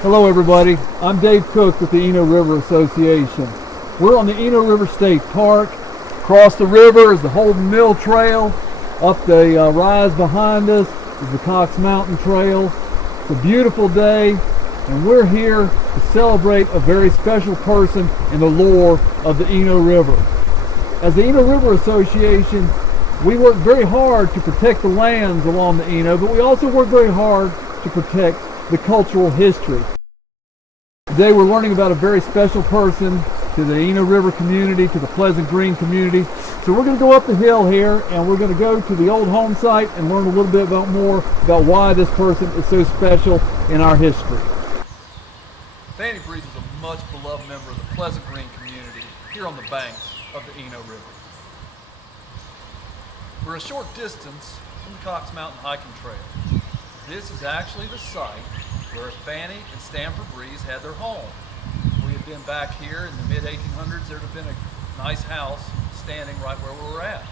Hello everybody, I'm Dave Cook with the Eno River Association. We're on the Eno River State Park. Across the river is the Holden Mill Trail. Up the rise behind us is the Cox Mountain Trail. It's a beautiful day and we're here to celebrate a very special person in the lore of the Eno River. As the Eno River Association, we work very hard to protect the lands along the Eno, but we also work very hard to protect the cultural history. Today we're learning about a very special person to the Eno River community, to the Pleasant Green community. So we're going to go up the hill here and we're going to go to the old home site and learn a little bit more about why this person is so special in our history. Fanny Breeze is a much beloved member of the Pleasant Green community here on the banks of the Eno River. We're a short distance from the Cox Mountain hiking trail. This is actually the site where Fanny and Stanford Breeze had their home. We had been back here in the mid-1800s. There had been a nice house standing right where we were at.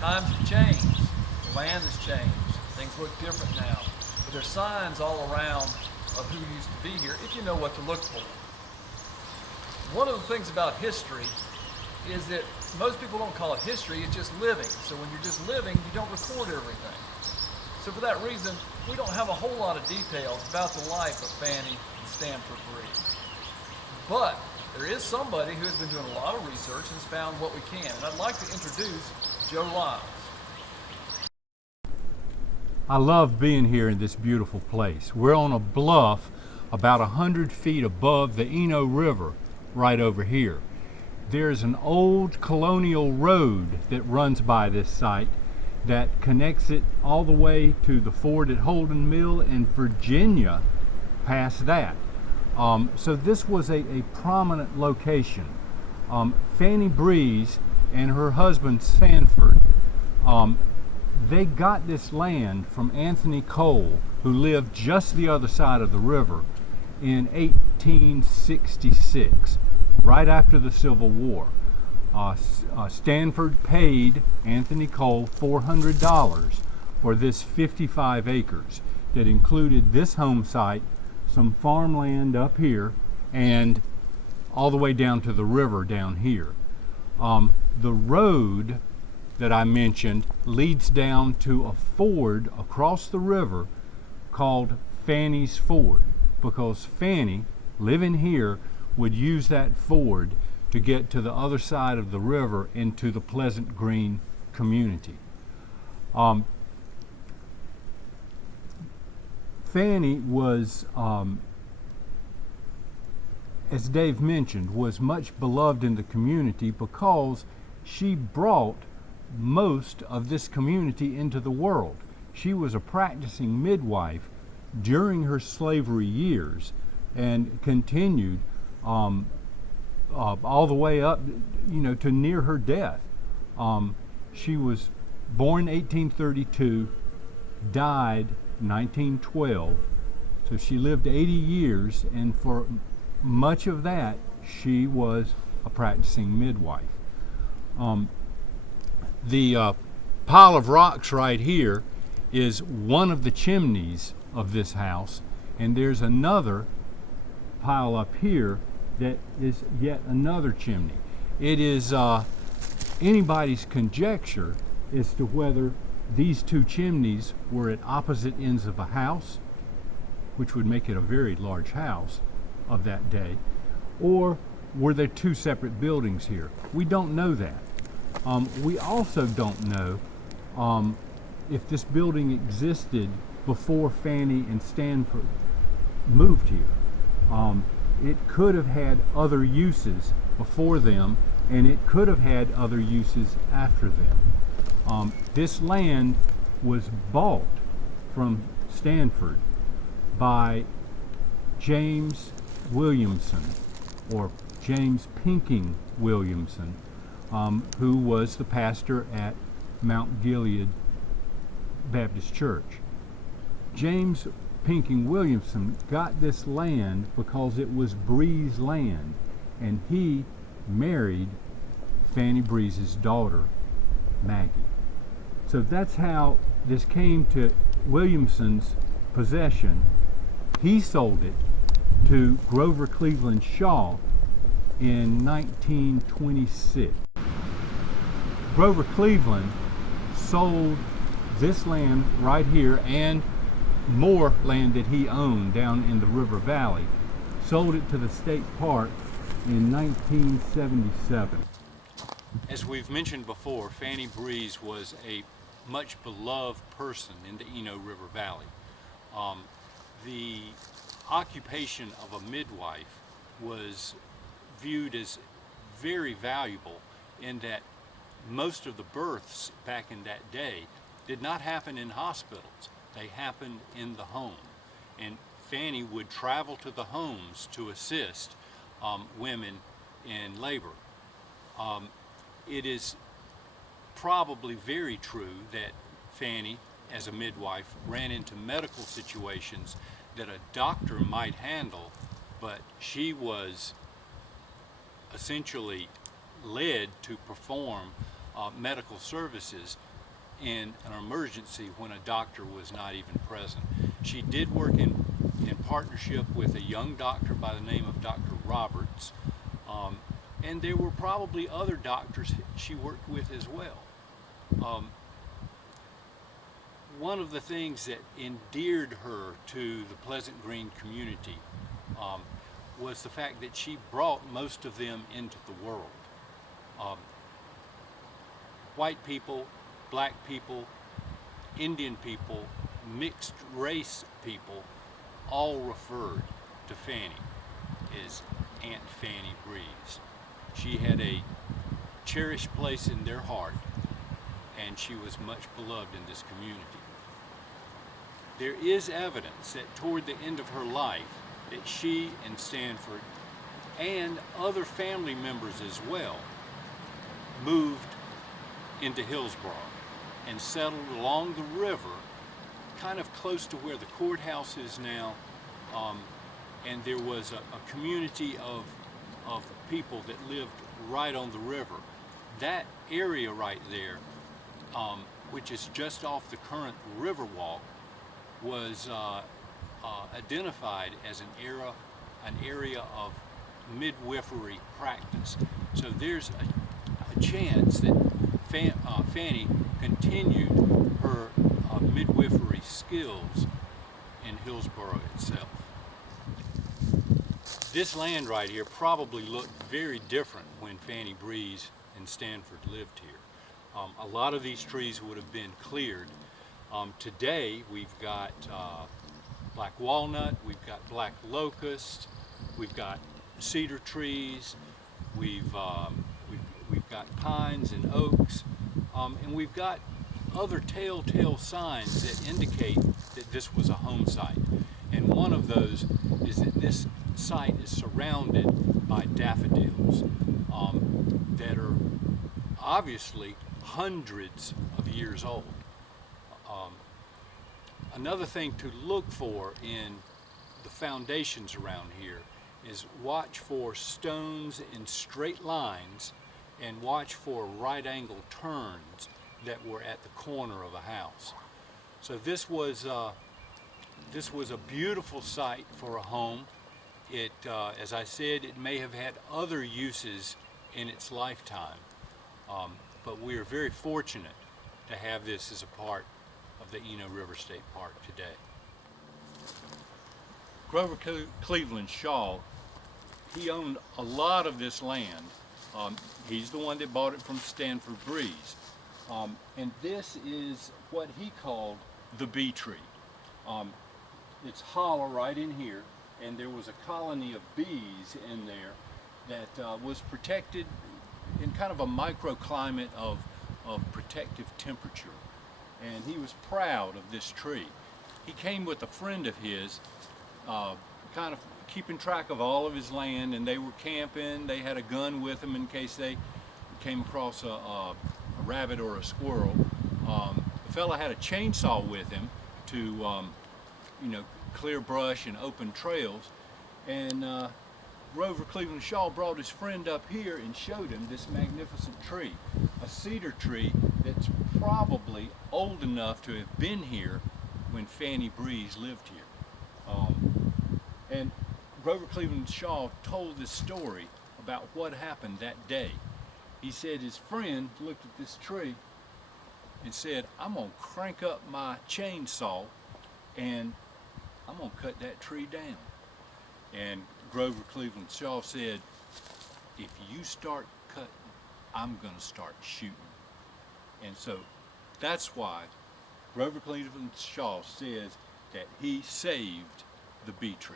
Times have changed. The land has changed. Things look different now. But there's signs all around of who used to be here if you know what to look for. One of the things about history is that most people don't call it history, it's just living. So when you're just living, you don't record everything. So for that reason, we don't have a whole lot of details about the life of Fanny and Stanford Breeze. But there is somebody who has been doing a lot of research and has found what we can. And I'd like to introduce Joe Liles. I love being here in this beautiful place. We're on a bluff about 100 feet above the Eno River right over here. There's an old colonial road that runs by this site that connects it all the way to the ford at Holden Mill and Virginia past that. So this was a prominent location. Fanny Breeze and her husband Stanford, they got this land from Anthony Cole, who lived just the other side of the river in 1866, right after the Civil War. Stanford paid Anthony Cole $400 for this 55 acres that included this home site, some farmland up here, and all the way down to the river down here. The road that I mentioned leads down to a ford across the river called Fanny's Ford, because Fanny, living here, would use that ford to get to the other side of the river into the Pleasant Green community. Fanny was, as Dave mentioned, was much beloved in the community because she brought most of this community into the world. She was a practicing midwife during her slavery years and continued all the way up, to near her death. She was born 1832, died 1912, so she lived 80 years, and for much of that, she was a practicing midwife. The pile of rocks right here is one of the chimneys of this house, and there's another pile up here that is yet another chimney. It is anybody's conjecture as to whether these two chimneys were at opposite ends of a house, which would make it a very large house of that day, or were there two separate buildings here? We don't know that. We also don't know if this building existed before Fanny and Stanford moved here. It could have had other uses before them, and it could have had other uses after them. This land was bought from Stanford by James Williamson, or James Pinking Williamson, who was the pastor at Mount Gilead Baptist Church. James Pinking Williamson got this land because it was Breeze land, and he married Fanny Breeze's daughter, Maggie. So that's how this came to Williamson's possession. He sold it to Grover Cleveland Shaw in 1926. Grover Cleveland sold this land right here and more land that he owned down in the river valley, sold it to the state park in 1977. As we've mentioned before, Fanny Breeze was a much beloved person in the Eno River Valley. The occupation of a midwife was viewed as very valuable in that most of the births back in that day did not happen in hospitals. They happened in the home. And Fanny would travel to the homes to assist women in labor. It is probably very true that Fanny, as a midwife, ran into medical situations that a doctor might handle, but she was essentially led to perform medical services in an emergency when a doctor was not even present. She did work in partnership with a young doctor by the name of Dr. Roberts, and there were probably other doctors she worked with as well. One of the things that endeared her to the Pleasant Green community was the fact that she brought most of them into the world. White people, black people, Indian people, mixed race people all referred to Fanny as Aunt Fanny Breeze. She had a cherished place in their heart, and she was much beloved in this community. There is evidence that toward the end of her life that she and Stanford and other family members as well moved into Hillsborough and settled along the river, kind of close to where the courthouse is now, and there was a community of people that lived right on the river. That area right there, which is just off the current river walk, was identified as an area of midwifery practice. So there's a chance that Fanny continued her midwifery skills in Hillsborough itself. This land right here probably looked very different when Fanny Breeze and Stanford lived here. A lot of these trees would have been cleared. Today we've got black walnut, we've got black locust, we've got cedar trees, we've got pines and oaks, and we've got other telltale signs that indicate that this was a home site. And one of those is that this site is surrounded by daffodils that are obviously hundreds of years old. Another thing to look for in the foundations around here is watch for stones in straight lines and watch for right angle turns that were at the corner of a house. So this was a beautiful site for a home. It, as I said, it may have had other uses in its lifetime, but we are very fortunate to have this as a part of the Eno River State Park today. Grover Cleveland Shaw, he owned a lot of this land. He's the one that bought it from Stanford Breeze. And this is what he called the bee tree. It's hollow right in here, and there was a colony of bees in there that was protected in kind of a microclimate of protective temperature. And he was proud of this tree. He came with a friend of his, kind of keeping track of all of his land, and they were camping. They had a gun with them in case they came across a rabbit or a squirrel. The fella had a chainsaw with him to clear brush and open trails, and Grover Cleveland Shaw brought his friend up here and showed him this magnificent tree, a cedar tree that's probably old enough to have been here when Fanny Breeze lived here. And Grover Cleveland Shaw told this story about what happened that day. He said his friend looked at this tree and said, I'm gonna crank up my chainsaw and I'm gonna cut that tree down. And Grover Cleveland Shaw said, if you start cutting, I'm gonna start shooting. And so that's why Grover Cleveland Shaw says that he saved the bee tree.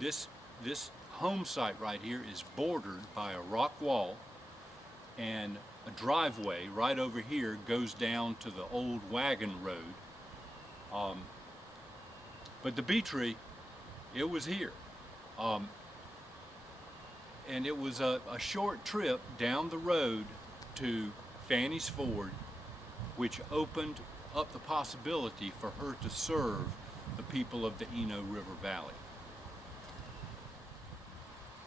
This home site right here is bordered by a rock wall, and a driveway right over here goes down to the old wagon road. But the bee tree, it was here. And it was a short trip down the road to Fanny's Ford, which opened up the possibility for her to serve the people of the Eno River Valley.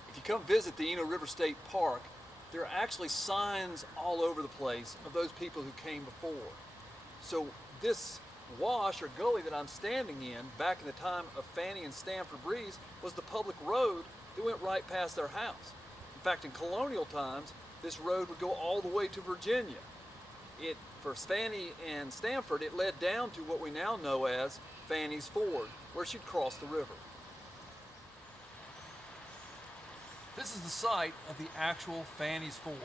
If you come visit the Eno River State Park, there are actually signs all over the place of those people who came before. So this wash or gully that I'm standing in back in the time of Fanny and Stanford Breeze was the public road that went right past their house. In fact, in colonial times, this road would go all the way to Virginia. For Fanny and Stanford, it led down to what we now know as Fanny's Ford, where she'd cross the river. This is the site of the actual Fanny's Ford.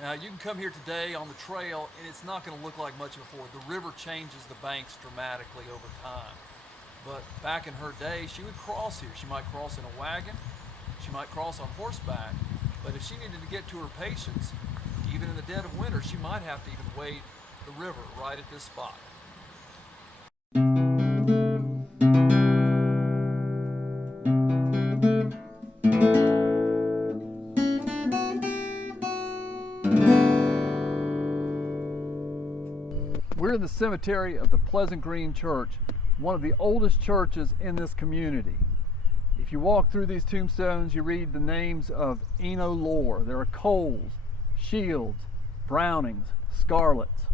Now, you can come here today on the trail and it's not going to look like much of a ford. The river changes the banks dramatically over time. But back in her day, she would cross here. She might cross in a wagon, she might cross on horseback, but if she needed to get to her patients, even in the dead of winter, she might have to even wade the river right at this spot. We're in the cemetery of the Pleasant Green Church, one of the oldest churches in this community. If you walk through these tombstones, you read the names of Eno Lore. There are Coles, Shields, Brownings, Scarletts.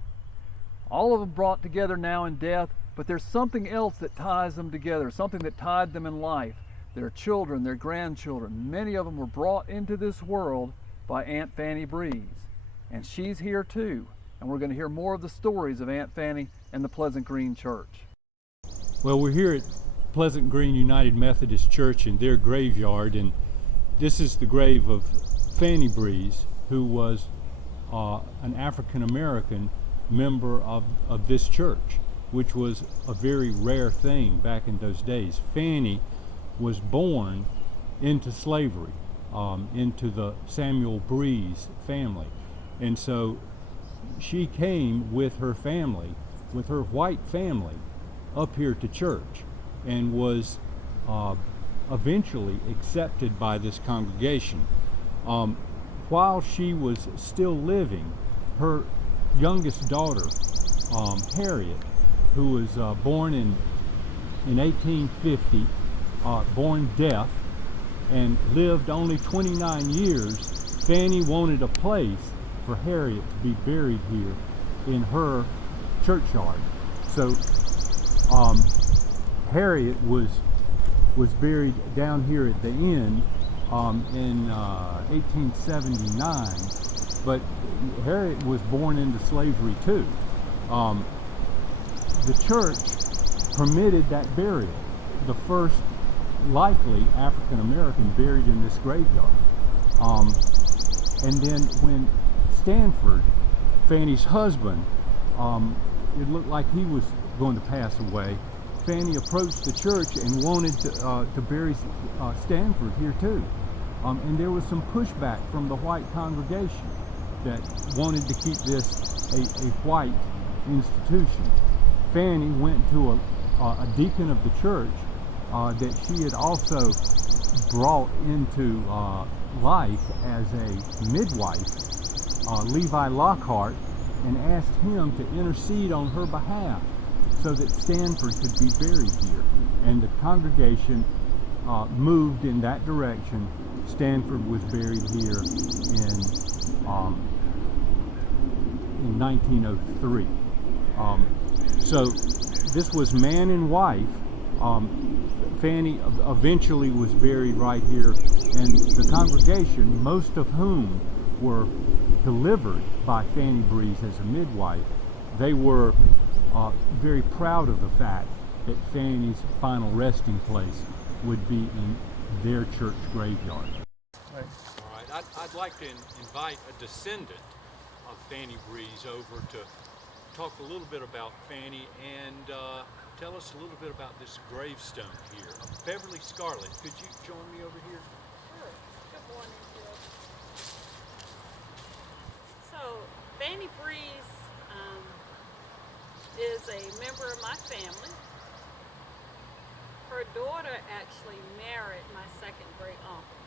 All of them brought together now in death, but there's something else that ties them together, something that tied them in life. Their children, their grandchildren. Many of them were brought into this world by Aunt Fanny Breeze. And she's here too. And we're going to hear more of the stories of Aunt Fanny and the Pleasant Green Church. Well, we're here at Pleasant Green United Methodist Church in their graveyard, and this is the grave of Fanny Breeze, who was an African-American member of this church, which was a very rare thing back in those days. Fanny was born into slavery, into the Samuel Breeze family, and so she came with her family, with her white family, up here to church, and was eventually accepted by this congregation. While she was still living, her youngest daughter, Harriet, who was born in 1850, born deaf, and lived only 29 years, Fanny wanted a place for Harriet to be buried here in her churchyard. So Harriet was buried down here at the end in 1879, but Harriet was born into slavery too. The church permitted that burial, the first likely African American buried in this graveyard. And then when Stanford, Fanny's husband, it looked like he was going to pass away, Fanny approached the church and wanted to bury Stanford here too. And there was some pushback from the white congregation that wanted to keep this a white institution. Fanny went to a deacon of the church that she had also brought into life as a midwife, Levi Lockhart, and asked him to intercede on her behalf so that Stanford could be buried here. And the congregation moved in that direction. Stanford was buried here in 1903. So this was man and wife Fanny eventually was buried right here, and the congregation, most of whom were delivered by Fanny Breeze as a midwife, they were very proud of the fact that Fanny's final resting place would be in their church graveyard. Right. All right, I'd like to invite a descendant of Fanny Breeze over to talk a little bit about Fanny and tell us a little bit about this gravestone here. Beverly Scarlett, could you join me over here? Sure. Good morning, Bill. So, Fanny Breeze is a member of my family. Her daughter actually married my second great uncle.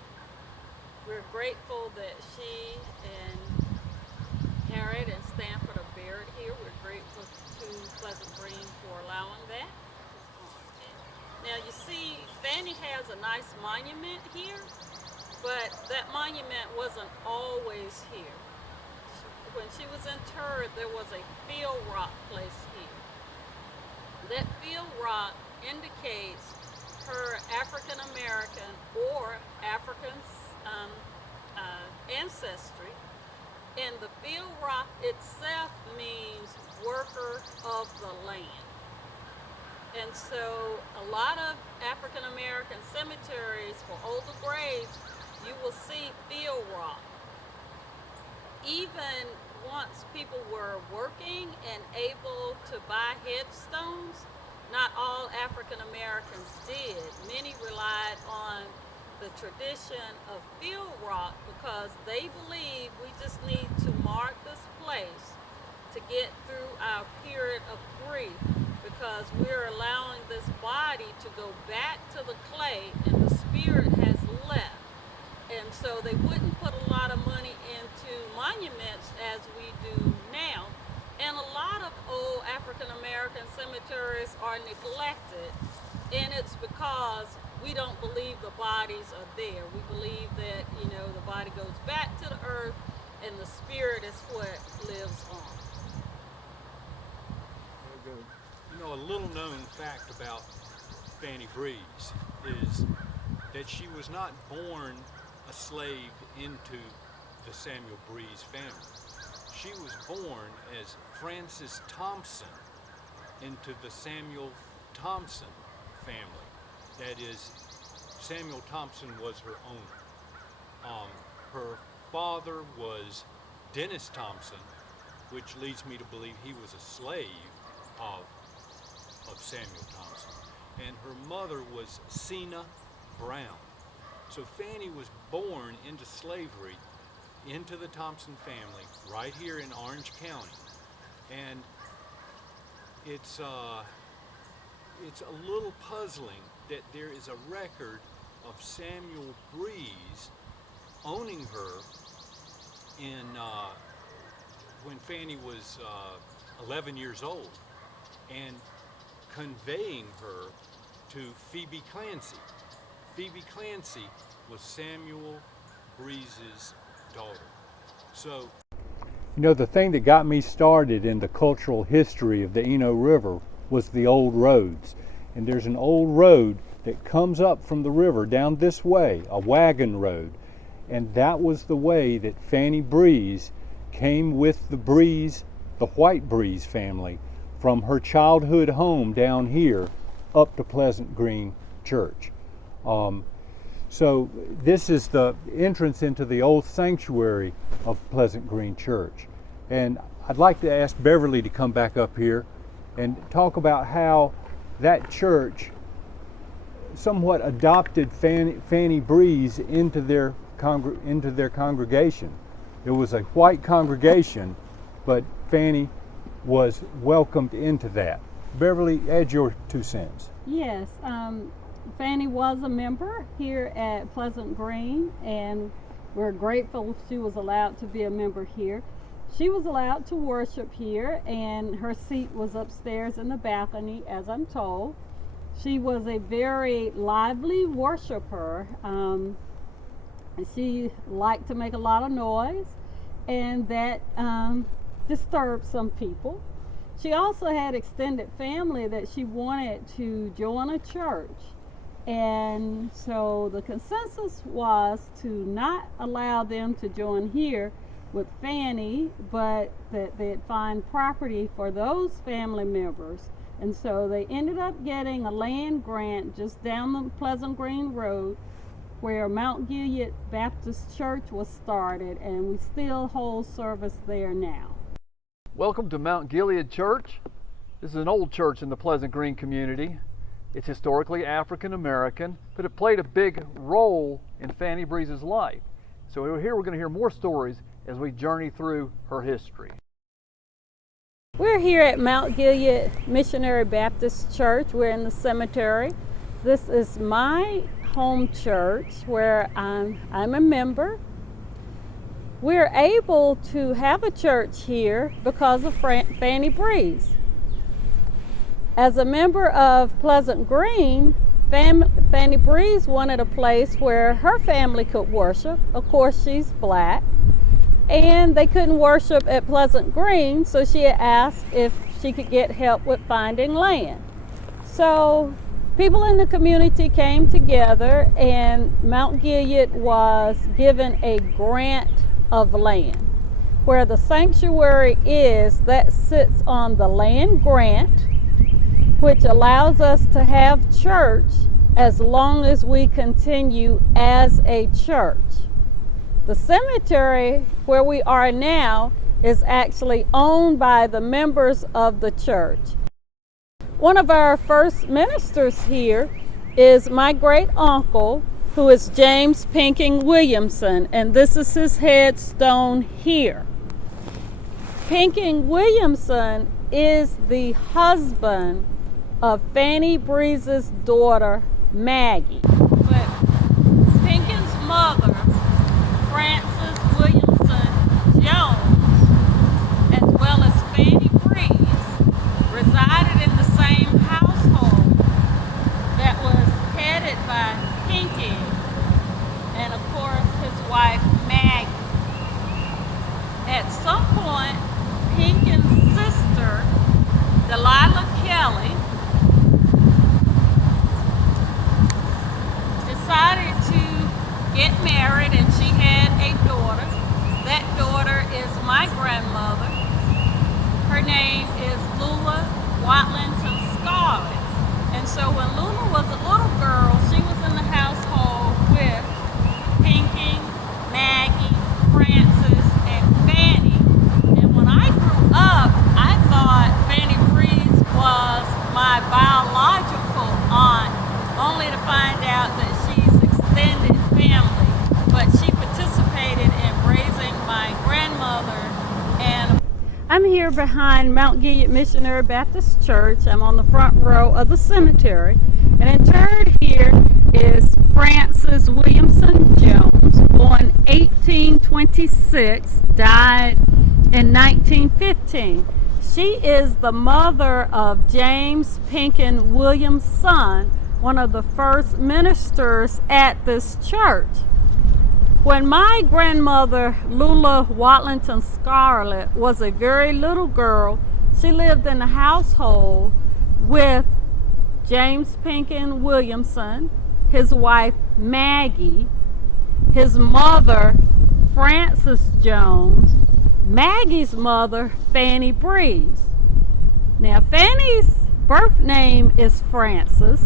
We're grateful that she and Harriet and Stanford are buried here. We're grateful to Pleasant Green for allowing that. Now you see, Fanny has a nice monument here, but that monument wasn't always here. When she was interred, there was a field rock placed here. That field rock indicates her African American or African ancestry, and the field rock itself means worker of the land. And so a lot of African American cemeteries for older graves, you will see field rock. Even once people were working and able to buy headstones, not all African Americans did. Many relied on the tradition of field rock because they believe we just need to mark this place to get through our period of grief, because we're allowing this body to go back to the clay and the spirit has left. And so they wouldn't put a lot of money into monuments as we do now. And a lot of old African American cemeteries are neglected, and it's because we don't believe the bodies are there. We believe that, the body goes back to the earth and the spirit is what lives on. Very good. A little known fact about Fanny Breeze is that she was not born a slave into the Samuel Breeze family. She was born as Frances Thompson into the Samuel Thompson family. That is, Samuel Thompson was her owner. Her father was Dennis Thompson, which leads me to believe he was a slave of Samuel Thompson. And her mother was Sena Brown. So Fanny was born into slavery, into the Thompson family, right here in Orange County. And it's a little puzzling that there is a record of Samuel Breeze owning her when Fanny was 11 years old, and conveying her to Phoebe Clancy. Phoebe Clancy was Samuel Breeze's daughter. So, the thing that got me started in the cultural history of the Eno River was the old roads. And there's an old road that comes up from the river down this way, a wagon road. And that was the way that Fanny Breeze came with the White Breeze family, from her childhood home down here up to Pleasant Green Church. So this is the entrance into the old sanctuary of Pleasant Green Church. And I'd like to ask Beverly to come back up here and talk about how that church somewhat adopted Fanny Breeze into their congregation. It was a white congregation, but Fanny was welcomed into that. Beverly, add your 2 cents. Yes, Fanny was a member here at Pleasant Green, and we're grateful she was allowed to be a member here. She was allowed to worship here, and her seat was upstairs in the balcony, as I'm told. She was a very lively worshiper. She liked to make a lot of noise, and that disturbed some people. She also had extended family that she wanted to join a church. And so the consensus was to not allow them to join here with Fanny, but that they'd find property for those family members. And so they ended up getting a land grant just down the Pleasant Green Road where Mount Gilead Baptist Church was started, and we still hold service there now. Welcome to Mount Gilead Church. This is an old church in the Pleasant Green community. It's historically African American, but it played a big role in Fanny Breeze's life. So here we're going to hear more stories as we journey through her history. We're here at Mount Gilead Missionary Baptist Church. We're in the cemetery. This is my home church where I'm a member. We're able to have a church here because of Fanny Breeze. As a member of Pleasant Green, Fanny Breeze wanted a place where her family could worship. Of course, she's black, and they couldn't worship at Pleasant Green, so she had asked if she could get help with finding land. So people in the community came together, and Mount Gilead was given a grant of land. Where the sanctuary is, that sits on the land grant, which allows us to have church as long as we continue as a church. The cemetery where we are now is actually owned by the members of the church. One of our first ministers here is my great uncle, who is James Pinking Williamson, and this is his headstone here. Pinking Williamson is the husband of Fanny Breeze's daughter, Maggie. But Pinking's mother, Frances Williamson Jones, as well as Fanny Breeze, resided in the same household that was headed by Pinking and, of course, his wife, Maggie. At some point, Pinking's sister, Delilah Kelly, decided to get married, and she had a daughter. That daughter is my grandmother. Her name is Lula Watlington Scarlett. And so when Lula was a little girl, she was in the household with Pinking, Maggie, Frances, and Fanny. And when I grew up, I thought Fanny Breeze was my biological aunt, only to find out that she's extended family. But she participated in raising my grandmother. And I'm here behind Mount Gilead Missionary Baptist Church. I'm on the front row of the cemetery. And interred here is Frances Williamson Jones, born 1826, died in 1915. She is the mother of James Pinking Williamson, one of the first ministers at this church. When my grandmother, Lula Watlington Scarlett, was a very little girl, she lived in a household with James Pinking Williamson, his wife Maggie, his mother Frances Jones, Maggie's mother Fanny Breeze. Now Fanny's birth name is Frances,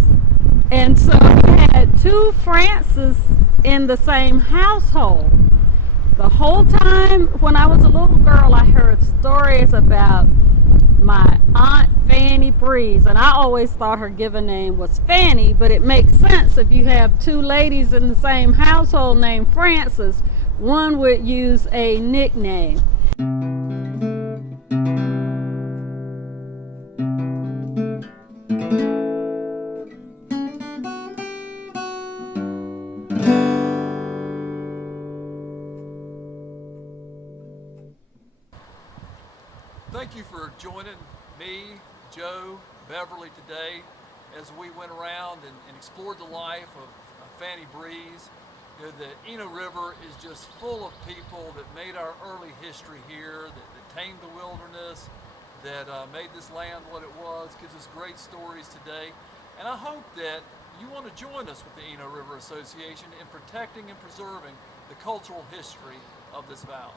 and so you had two Frances in the same household. The whole time when I was a little girl, I heard stories about my Aunt Fanny Breeze, and I always thought her given name was Fanny, but it makes sense if you have two ladies in the same household named Frances, one would use a nickname. Thank you for joining me, Joe, Beverly today as we went around and explored the life of Fanny Breeze. You know, the Eno River is just full of people that made our early history here, that tamed the wilderness, that made this land what it was, gives us great stories today. And I hope that you want to join us with the Eno River Association in protecting and preserving the cultural history of this valley.